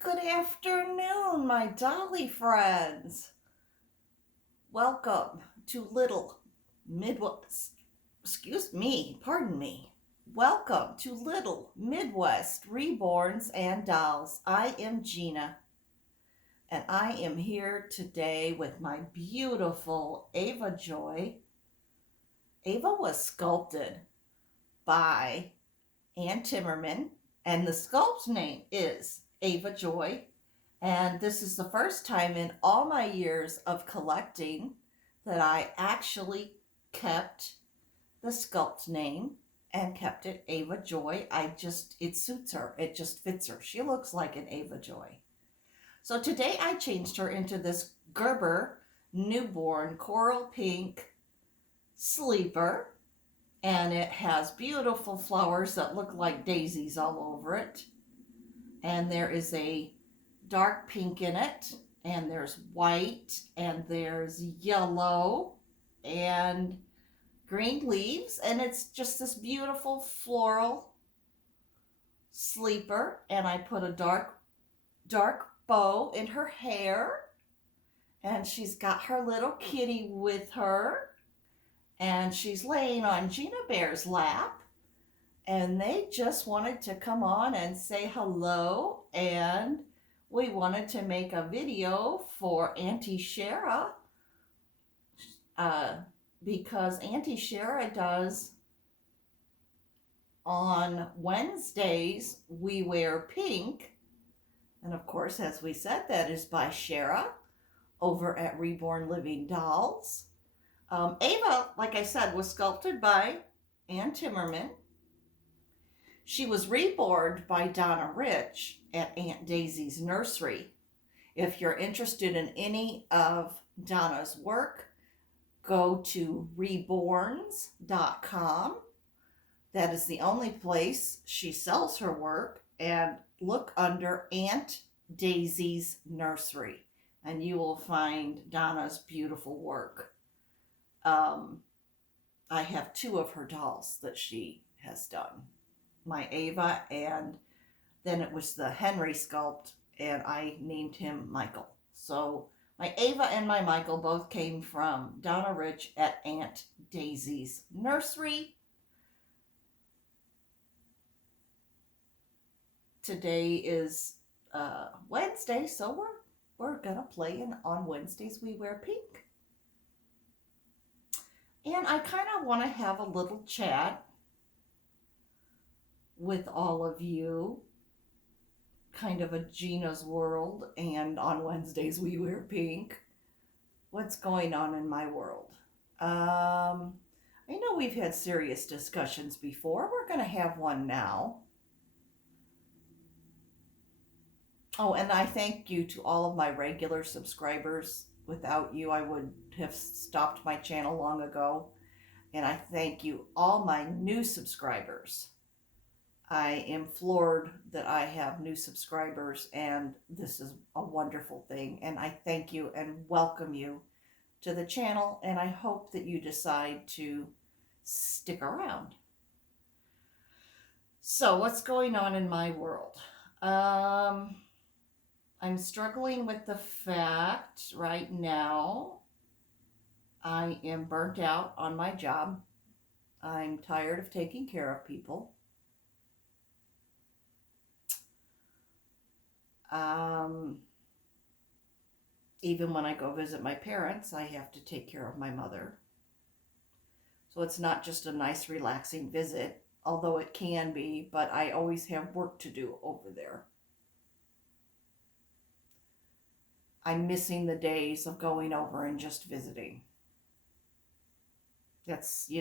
Good afternoon, my dolly friends. Welcome to Little Midwest. Pardon me. Welcome to Little Midwest Reborns and Dolls. I am Gina, and I am here today with my beautiful Ava Joy. Ava was sculpted by Ann Timmerman, and the sculpt's name is Ava Joy. And this is the first time in all my years of collecting that I actually kept the sculpt name and kept it Ava Joy. It suits her. It just fits her. She looks like an Ava Joy. So today I changed her into this Gerber newborn coral pink sleeper. And it has beautiful flowers that look like daisies all over it. And there is a dark pink in it, and there's white, and there's yellow, and green leaves, and it's just this beautiful floral sleeper. And I put a dark bow in her hair, and she's got her little kitty with her, and she's laying on Gina Bear's lap, and they just wanted to come on and say hello. And we wanted to make a video for Auntie Shara, uh, because Auntie Shara does on Wednesdays we wear pink, and of course, as we said, that is by Shara over at Reborn Living Dolls. Ava, like I said, was sculpted by Ann Timmerman. She was reborn by Donna Rich at Aunt Daisy's Nursery. If you're interested in any of Donna's work, go to reborns.com. That is the only place she sells her work, and look under Aunt Daisy's Nursery and you will find Donna's beautiful work. I have two of her dolls that she has done, my Ava, and then it was the Henry sculpt, and I named him Michael. So my Ava and my Michael both came from Donna Rich at Aunt Daisy's Nursery. Today is Wednesday, so we're gonna play, and on Wednesdays we wear pink. And I kind of want to have a little chat with all of you, kind of a Gina's world, and on Wednesdays we wear pink. What's going on in my world? I know we've had serious discussions before. We're going to have one now. Oh, and I thank you to all of my regular subscribers. Without you, I would have stopped my channel long ago. And I thank you, all my new subscribers. I am floored that I have new subscribers, and this is a wonderful thing. And I thank you and welcome you to the channel, and I hope that you decide to stick around. So, what's going on in my world? I'm struggling with the fact right now I am burnt out on my job. I'm tired of taking care of people. Even when I go visit my parents, I have to take care of my mother. So it's not just a nice, relaxing visit, although it can be, but I always have work to do over there. I'm missing the days of going over and just visiting. That's, I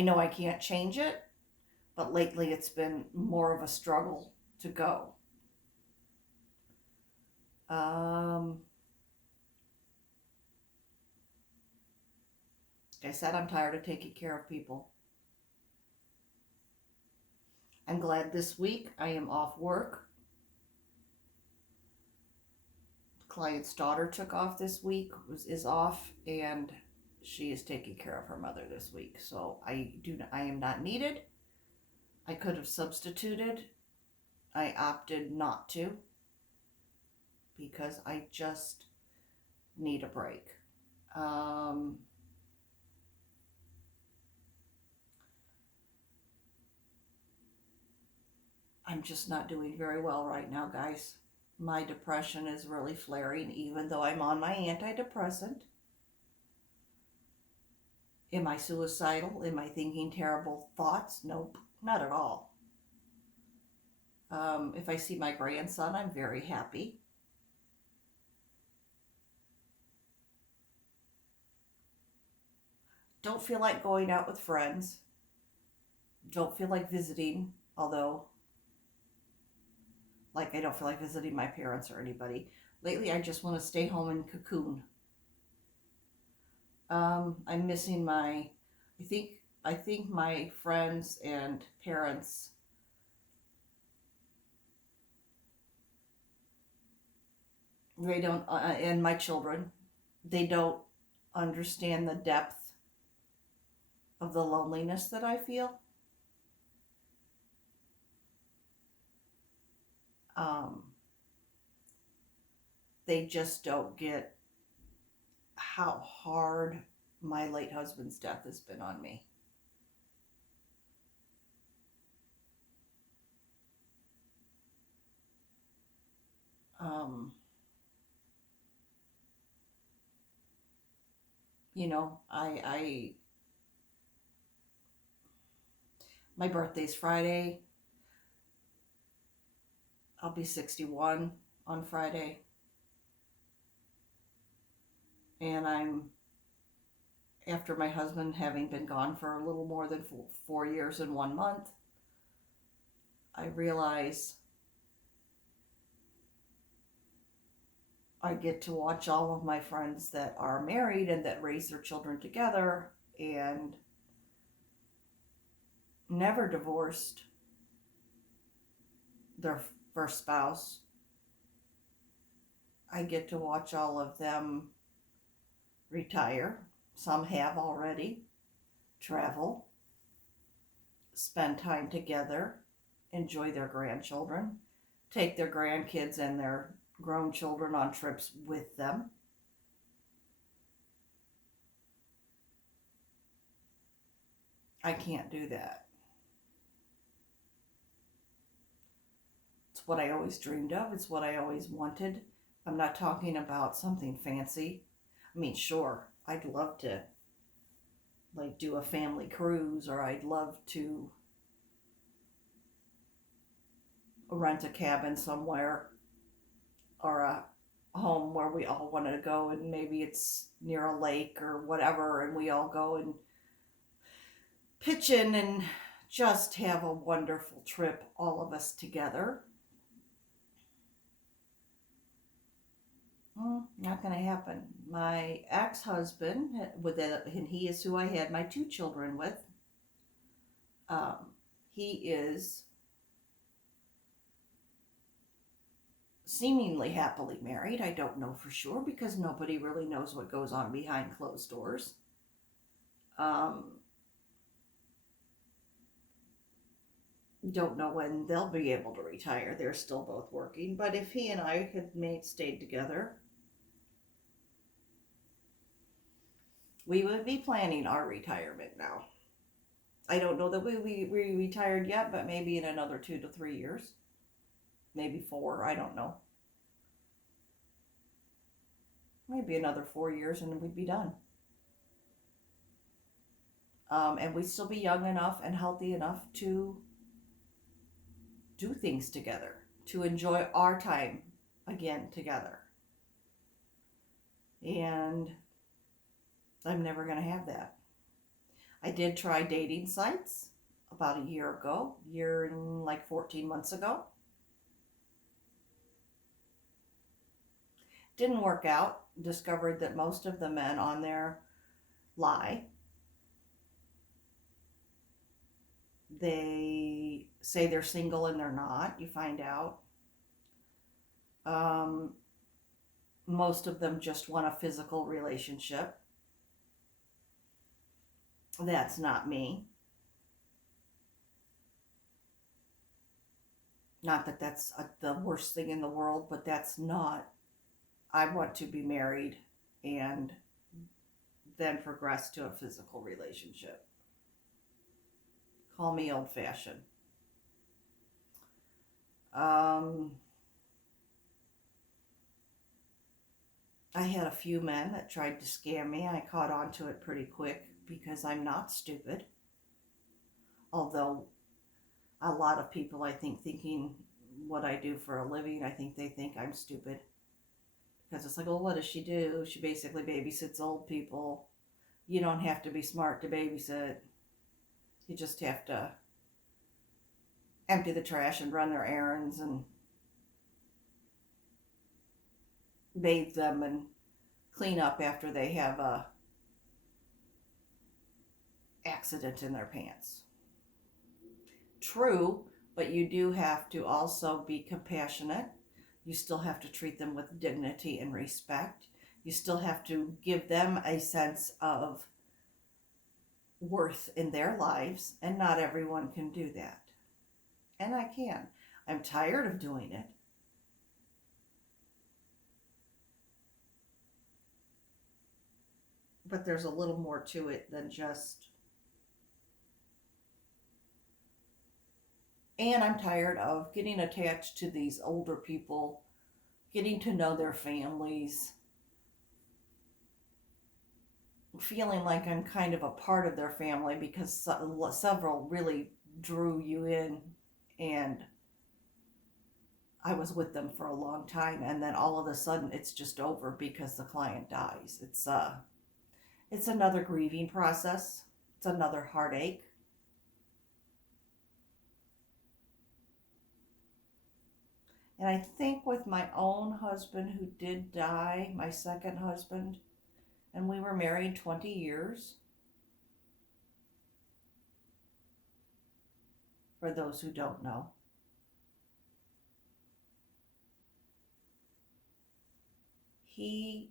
know I can't change it, but lately it's been more of a struggle to go. Like I said, I'm tired of taking care of people. I'm glad this week I am off work. The client's daughter took off this week, is off, and she is taking care of her mother this week. So I am not needed. I could have substituted. I opted not to because I just need a break. Um, I'm just not doing very well right now, guys. My depression is really flaring, even though I'm on my antidepressant. Am I suicidal? Am I thinking terrible thoughts? Nope, not at all. If I see my grandson, I'm very happy. Don't feel like going out with friends. Don't feel like visiting, although, like, I don't feel like visiting my parents or anybody. Lately, I just want to stay home and cocoon. I'm missing my, I think my friends and parents, they don't, and my children, they don't understand the depth of the loneliness that I feel. Um, they just don't get how hard my late husband's death has been on me. Um, my birthday's Friday. I'll be 61 on Friday, and I'm after my husband having been gone for a little more than 4 years and 1 month. I realize I get to watch all of my friends that are married and that raise their children together and never divorced their first spouse. I get to watch all of them retire. Some have already, travel, spend time together, enjoy their grandchildren, take their grandkids and their grown children on trips with them. I can't do that. It's what I always dreamed of, it's what I always wanted. I'm not talking about something fancy. I mean, sure, I'd love to like do a family cruise, or I'd love to rent a cabin somewhere, or a home where we all want to go, and maybe it's near a lake or whatever, and we all go and pitch in and just have a wonderful trip, all of us together. Not going to happen. My ex-husband, and he is who I had my two children with. Um, he is seemingly happily married. I don't know for sure because nobody really knows what goes on behind closed doors. Um, don't know when they'll be able to retire. They're still both working. But if he and I had stayed together, we would be planning our retirement now. I don't know that we retired yet, but maybe in another 2 to 3 years, maybe four. I don't know. Maybe another 4 years and we'd be done. And we'd still be young enough and healthy enough to do things together, to enjoy our time again together. And I'm never going to have that. I did try dating sites about a year ago, year and like 14 months ago. Didn't work out. Discovered that most of the men on there lie. They say they're single and they're not. You find out. Um, most of them just want a physical relationship. That's not me. Not that that's the worst thing in the world, but that's not. I want to be married and then progress to a physical relationship. Call me old fashioned. Um, I had a few men that tried to scam me. I caught on to it pretty quick because I'm not stupid. Although a lot of people, I think, thinking what I do for a living, I think they think I'm stupid. Because it's like, well, what does she do? She basically babysits old people. You don't have to be smart to babysit. You just have to empty the trash and run their errands and bathe them and clean up after they have a accident in their pants. True, but you do have to also be compassionate. You still have to treat them with dignity and respect. You still have to give them a sense of worth in their lives, and not everyone can do that. And I can. I'm tired of doing it. But there's a little more to it than just. And I'm tired of getting attached to these older people, getting to know their families, feeling like I'm kind of a part of their family because several really drew you in, and I was with them for a long time, and then all of a sudden it's just over because the client dies. It's another grieving process. It's another heartache. And I think with my own husband who did die, my second husband, and we were married 20 years, for those who don't know. He,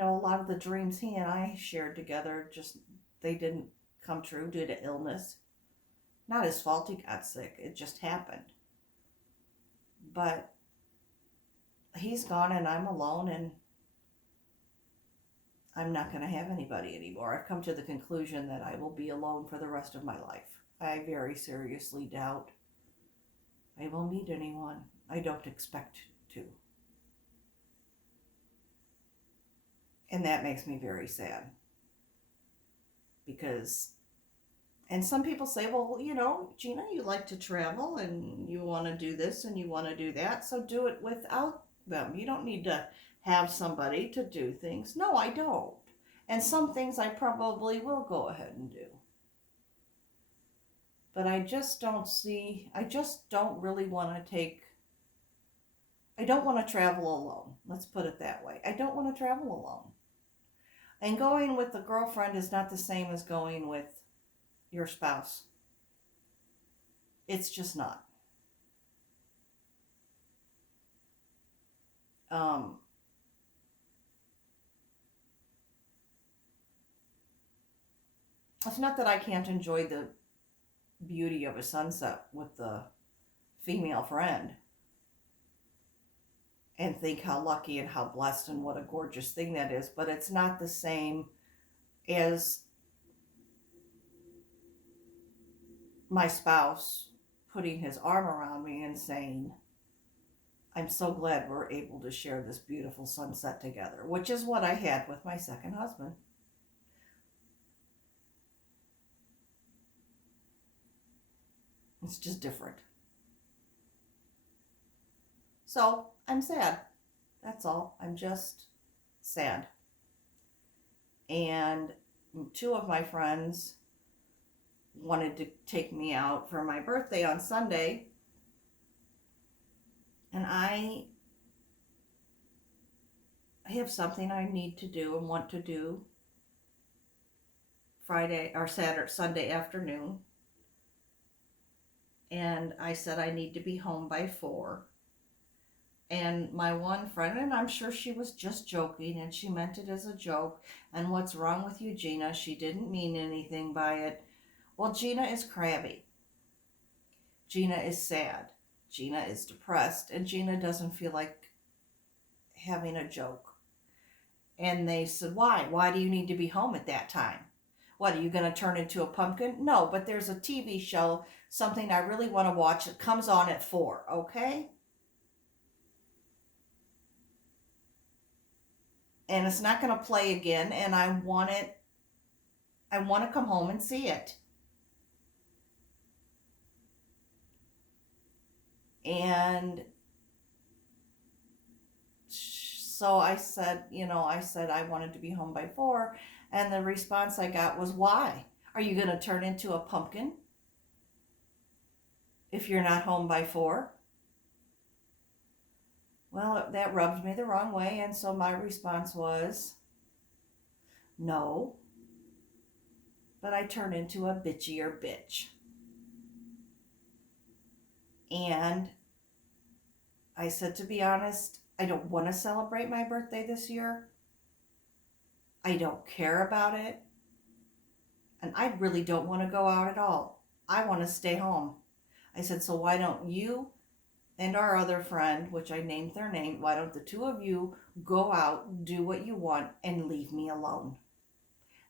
a lot of the dreams he and I shared together just, they didn't come true due to illness. Not his fault he got sick, it just happened. But he's gone and I'm alone, and I'm not going to have anybody anymore. I've come to the conclusion that I will be alone for the rest of my life. I very seriously doubt I will meet anyone. I don't expect to. And that makes me very sad. Because, and some people say, well, Gina, you like to travel and you want to do this and you want to do that, so do it without them. You don't need to have somebody to do things. No, I don't. And some things I probably will go ahead and do. But I just don't really want to I don't want to travel alone. Let's put it that way. I don't want to travel alone. And going with a girlfriend is not the same as going with your spouse. It's just not. Um, it's not that I can't enjoy the beauty of a sunset with the female friend and think how lucky and how blessed and what a gorgeous thing that is, but it's not the same as my spouse putting his arm around me and saying, I'm so glad we're able to share this beautiful sunset together, which is what I had with my second husband. It's just different. So I'm sad. That's all. I'm just sad. And two of my friends wanted to take me out for my birthday on Sunday. And I have something I need to do and want to do Friday or Saturday, Sunday afternoon. And I said I need to be home by 4. And my one friend, and I'm sure she was just joking and she meant it as a joke. And what's wrong with you, Gina? She didn't mean anything by it. Well, Gina is crabby. Gina is sad. Gina is depressed. And Gina doesn't feel like having a joke. And they said, why? Why do you need to be home at that time? What, are you going to turn into a pumpkin? No, but there's a TV show, something I really want to watch. It comes on at 4, okay? And it's not going to play again, and I want it. I want to come home and see it. And so I said I wanted to be home by 4, and the response I got was, why? Are you going to turn into a pumpkin if you're not home by 4? Well, that rubbed me the wrong way, and so my response was, no, but I turn into a bitchier bitch. And I said, to be honest, I don't want to celebrate my birthday this year. I don't care about it. And I really don't want to go out at all. I want to stay home. I said, so why don't you and our other friend, which I named their name, why don't the two of you go out, do what you want, and leave me alone?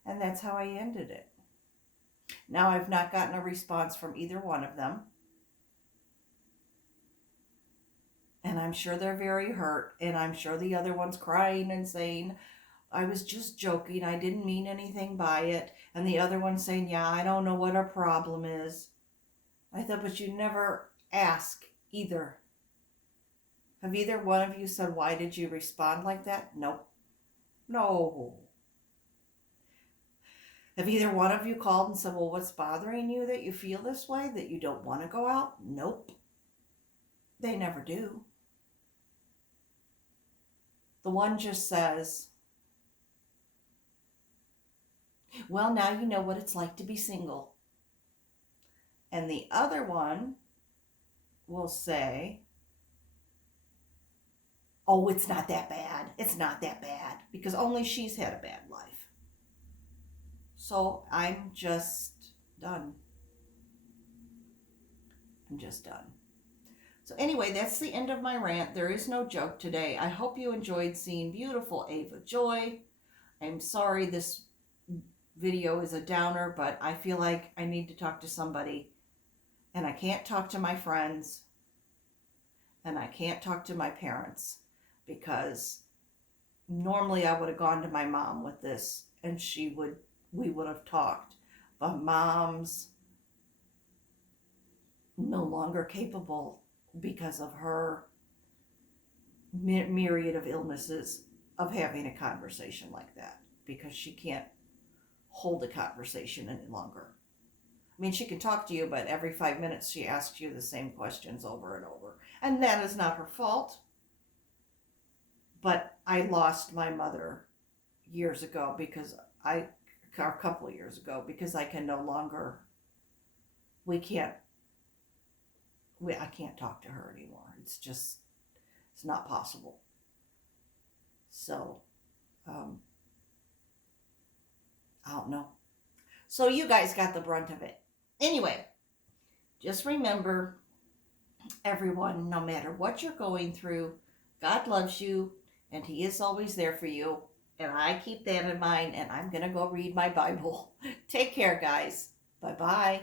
And that's how I ended it. Now I've not gotten a response from either one of them. And I'm sure they're very hurt. And I'm sure the other one's crying and saying, I was just joking. I didn't mean anything by it. And the other one's saying, yeah, I don't know what our problem is. I thought, but you never ask either. Have either one of you said, why did you respond like that? Nope. No. Have either one of you called and said, well, what's bothering you that you feel this way, that you don't want to go out? Nope. They never do. The one just says, well, now you know what it's like to be single. And the other one will say, oh, it's not that bad. It's not that bad. Because only she's had a bad life. So I'm just done. I'm just done. So anyway, that's the end of my rant. There is no joke today. I hope you enjoyed seeing beautiful Ava Joy. I'm sorry this video is a downer, but I feel like I need to talk to somebody. And I can't talk to my friends. And I can't talk to my parents. Because normally I would have gone to my mom with this. And we would have talked. But Mom's no longer capable because of her myriad of illnesses of having a conversation like that, because she can't hold a conversation any longer. I mean, she can talk to you, but every 5 minutes she asks you the same questions over and over. And that is not her fault. But I lost my mother years ago a couple of years ago, because I can no longer, I can't talk to her anymore. It's not possible. So, I don't know. So you guys got the brunt of it. Anyway, just remember, everyone, no matter what you're going through, God loves you, and He is always there for you. And I keep that in mind, and I'm going to go read my Bible. Take care, guys. Bye-bye.